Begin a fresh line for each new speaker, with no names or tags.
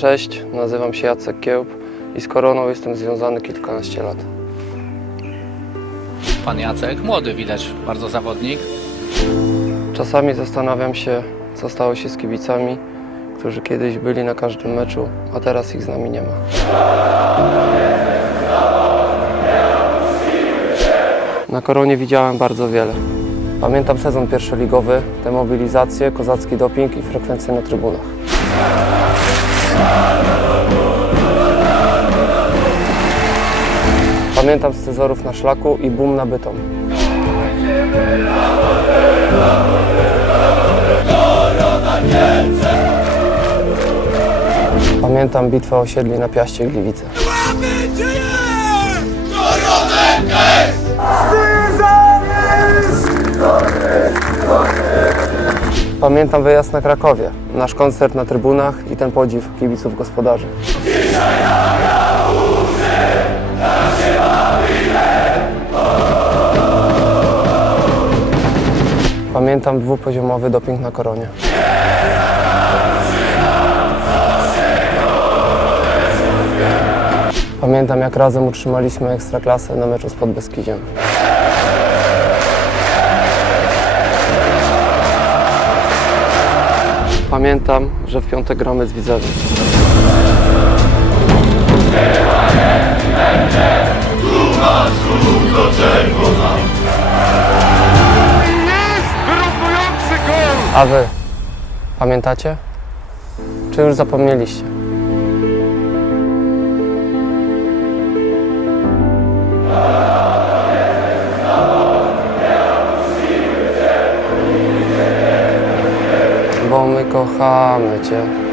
Cześć, nazywam się Jacek Kiełb i z koroną jestem związany kilkanaście lat.
Pan Jacek, młody widać, bardzo zawodnik.
Czasami zastanawiam się, co stało się z kibicami, którzy kiedyś byli na każdym meczu, a teraz ich z nami nie ma. Na koronie widziałem bardzo wiele. Pamiętam sezon pierwszoligowy, demobilizację, kozacki doping i frekwencję na trybunach. Pamiętam scyzorów na szlaku i boom na bytom. Pamiętam bitwę osiedli na Piaście Gliwice. Pamiętam wyjazd na Krakowie, nasz koncert na trybunach i ten podziw kibiców gospodarzy. Pamiętam dwupoziomowy doping na koronie. Pamiętam jak razem utrzymaliśmy ekstraklasę na meczu z Podbeskidziem. Pamiętam, że w piątek gramy z Widzewem. A wy pamiętacie? Czy już zapomnieliście? Bo my kochamy Cię.